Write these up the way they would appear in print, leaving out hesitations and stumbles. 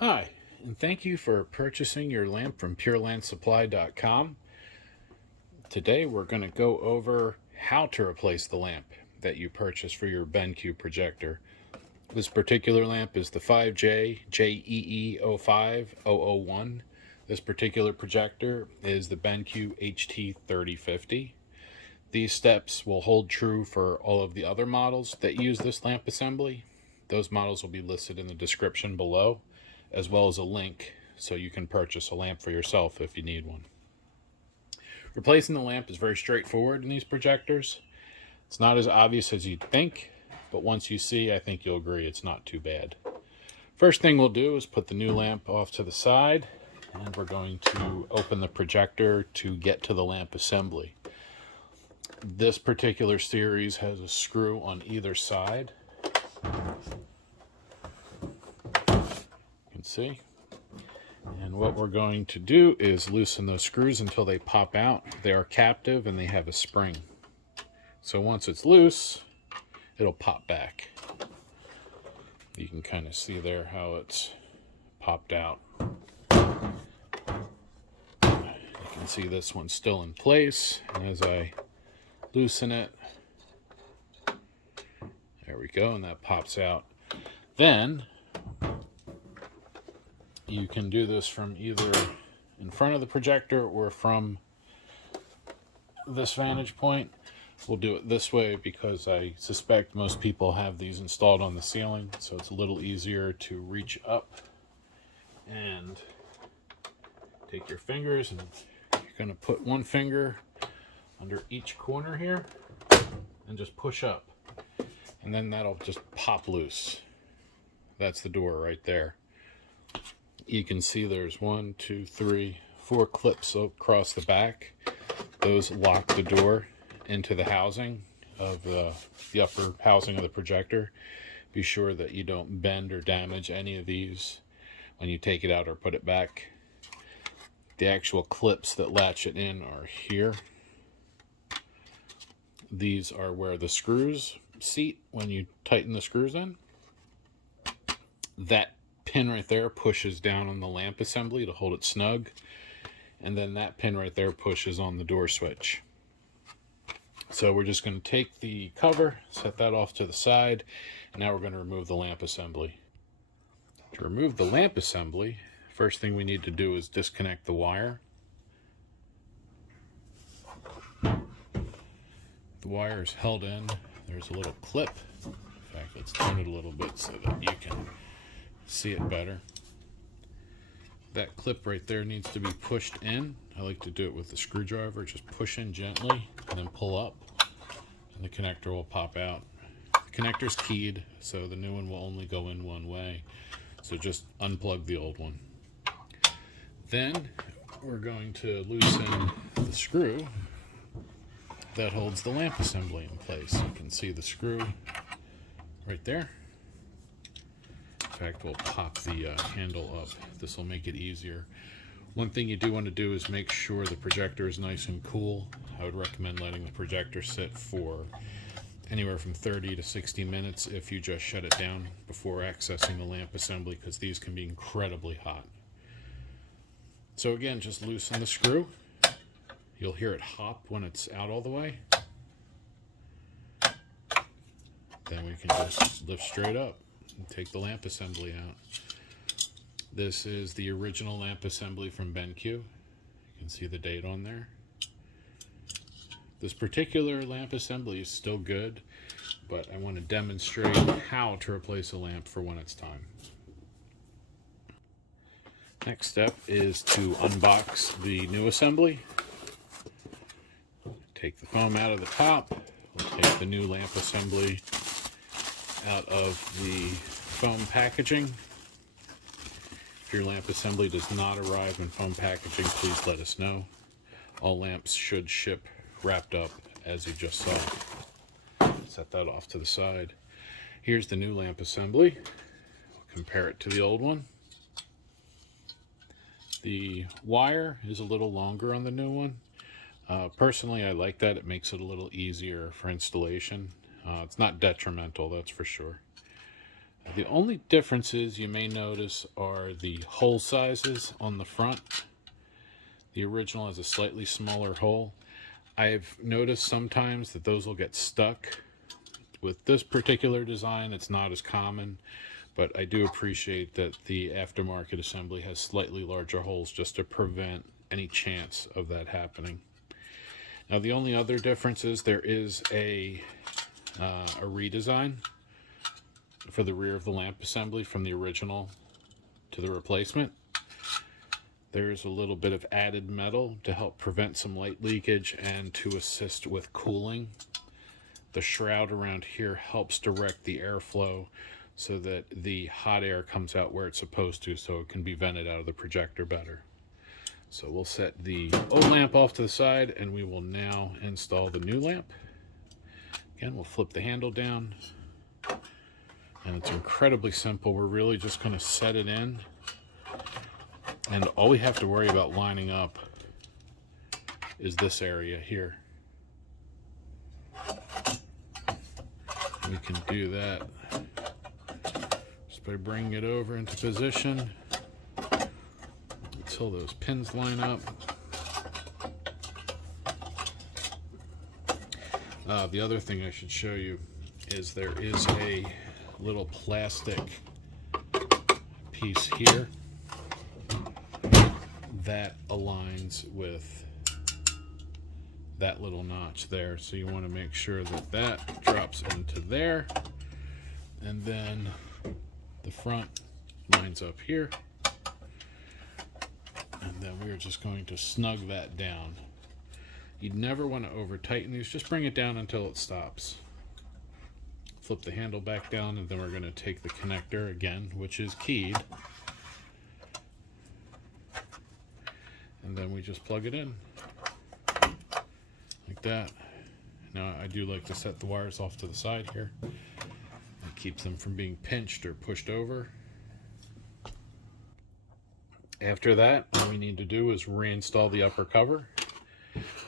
Hi, and thank you for purchasing your lamp from PurelandSupply.com. Today we're going to go over how to replace the lamp that you purchased for your BenQ projector. This particular lamp is the 5J.JKC05.001. This particular projector is the BenQ HT3050. These steps will hold true for all of the other models that use this lamp assembly. Those models will be listed in the description below, as well as a link so you can purchase a lamp for yourself if you need one. Replacing the lamp is very straightforward in these projectors. It's not as obvious as you'd think, but once you see, I think you'll agree it's not too bad. First thing we'll do is put the new lamp off to the side, and we're going to open the projector to get to the lamp assembly. This particular series has a screw on either side. You can see. And what we're going to do is loosen those screws until they pop out. They are captive and they have a spring. So once it's loose, it'll pop back. You can kind of see there how it's popped out. You can see this one's still in place. And as I loosen it, there we go, and that pops out. Then you can do this from either in front of the projector or from this vantage point. We'll do it this way because I suspect most people have these installed on the ceiling, so it's a little easier to reach up and take your fingers, and you're going to put one finger under each corner here and just push up, and then that'll just pop loose. That's the door right there. You can see there's 1, 2, 3, 4 clips across the back. Those lock the door into the housing of the upper housing of the projector. Be sure that you don't bend or damage any of these when you take it out or put it back. The actual clips that latch it in are here. These are where the screws seat when you tighten the screws in. That pin right there pushes down on the lamp assembly to hold it snug, and then that pin right there pushes on the door switch. So we're just going to take the cover, set that off to the side, and now we're going to remove the lamp assembly. To remove the lamp assembly, first thing we need to do is disconnect the wire. The wire is held in. There's a little clip. In fact, let's turn it a little bit so that you can see it better. That clip right there needs to be pushed in. I like to do it with the screwdriver. Just push in gently and then pull up, and the connector will pop out. The connector's keyed, so the new one will only go in one way. So just unplug the old one. Then we're going to loosen the screw that holds the lamp assembly in place. You can see the screw right there. In fact, we'll pop the handle up. This will make it easier. One thing you do want to do is make sure the projector is nice and cool. I would recommend letting the projector sit for anywhere from 30 to 60 minutes if you just shut it down before accessing the lamp assembly, because these can be incredibly hot. So again, just loosen the screw. You'll hear it hop when it's out all the way. Then we can just lift straight up and take the lamp assembly out. This is the original lamp assembly from BenQ. You can see the date on there. This particular lamp assembly is still good, but I want to demonstrate how to replace a lamp for when it's time. Next step is to unbox the new assembly. Take the foam out of the top. We'll take the new lamp assembly out of the foam packaging. If your lamp assembly does not arrive in foam packaging, please let us know. All lamps should ship wrapped up as you just saw. Set that off to the side. Here's the new lamp assembly. We'll compare it to the old one. The wire is a little longer on the new one. Personally, I like that. It makes it a little easier for installation. It's not detrimental, that's for sure. The only differences you may notice are the hole sizes on the front. The original has a slightly smaller hole. I've noticed sometimes that those will get stuck. With this particular design, it's not as common, but I do appreciate that the aftermarket assembly has slightly larger holes just to prevent any chance of that happening. Now, the only other difference is there is a redesign for the rear of the lamp assembly from the original to the replacement. There's a little bit of added metal to help prevent some light leakage and to assist with cooling. The shroud around here helps direct the airflow so that the hot air comes out where it's supposed to, so it can be vented out of the projector better. So we'll set the old lamp off to the side, and we will now install the new lamp. Again, we'll flip the handle down, and it's incredibly simple. We're really just going to set it in, and all we have to worry about lining up is this area here. We can do that just by bringing it over into position until those pins line up. The other thing I should show you is there is a little plastic piece here that aligns with that little notch there, so you want to make sure that that drops into there, and then the front lines up here, and then we're just going to snug that down. You'd never want to over tighten these, just bring it down until it stops. Flip the handle back down, and then we're going to take the connector again, which is keyed, and then we just plug it in like that. Now, I do like to set the wires off to the side here. It keeps them from being pinched or pushed over. After that, all we need to do is reinstall the upper cover.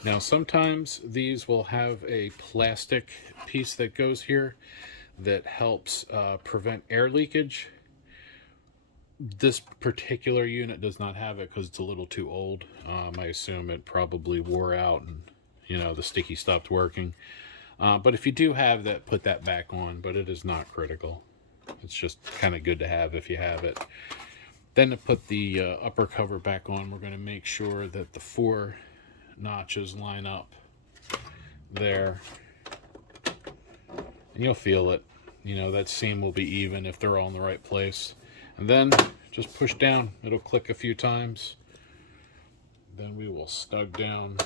Now, sometimes these will have a plastic piece that goes here that helps prevent air leakage. This particular unit does not have it because it's a little too old. I assume it probably wore out and, you know, the sticky stopped working. But if you do have that, put that back on, but it is not critical. It's just kind of good to have if you have it. Then to put the upper cover back on, we're going to make sure that the 4 notches line up there, and you'll feel it. You know, that seam will be even if they're all in the right place. And then just push down. It'll click a few times. Then we will snug down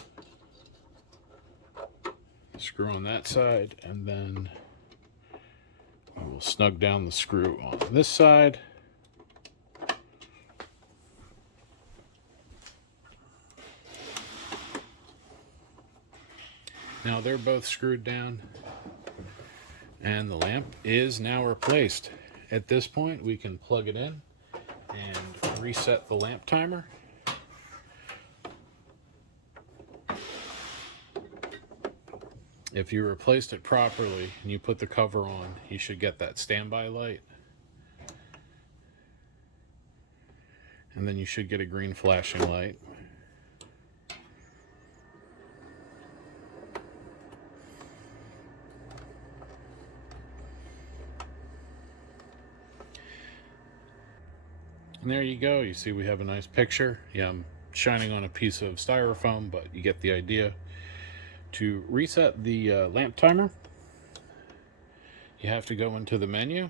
the screw on that side, and then we will snug down the screw on this side. Now they're both screwed down, and the lamp is now replaced. At this point, we can plug it in and reset the lamp timer. If you replaced it properly and you put the cover on, you should get that standby light. And then you should get a green flashing light. And there you go. You see we have a nice picture. Yeah, I'm shining on a piece of styrofoam, but you get the idea. To reset the lamp timer, you have to go into the menu,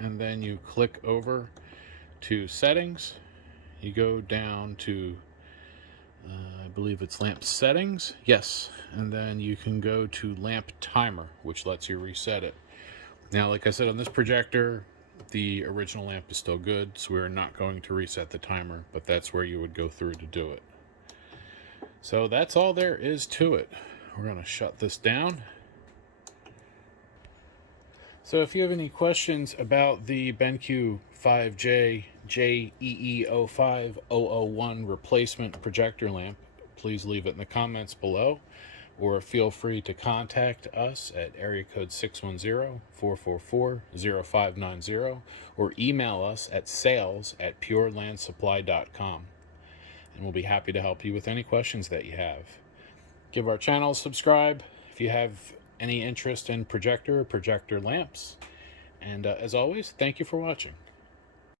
and then you click over to settings. You go down to, I believe it's lamp settings. Yes. And then you can go to lamp timer, which lets you reset it. Now, like I said, on this projector, the original lamp is still good, so we're not going to reset the timer, but that's where you would go through to do it. So that's all there is to it. We're going to shut this down. So if you have any questions about the BenQ 5J.JKC05.001 replacement projector lamp, please leave it in the comments below. or feel free to contact us at area code 610-444-0590 or email us at sales@PurelandSupply.com, and we'll be happy to help you with any questions that you have. Give our channel a subscribe if you have any interest in projector or projector lamps. And as always, thank you for watching.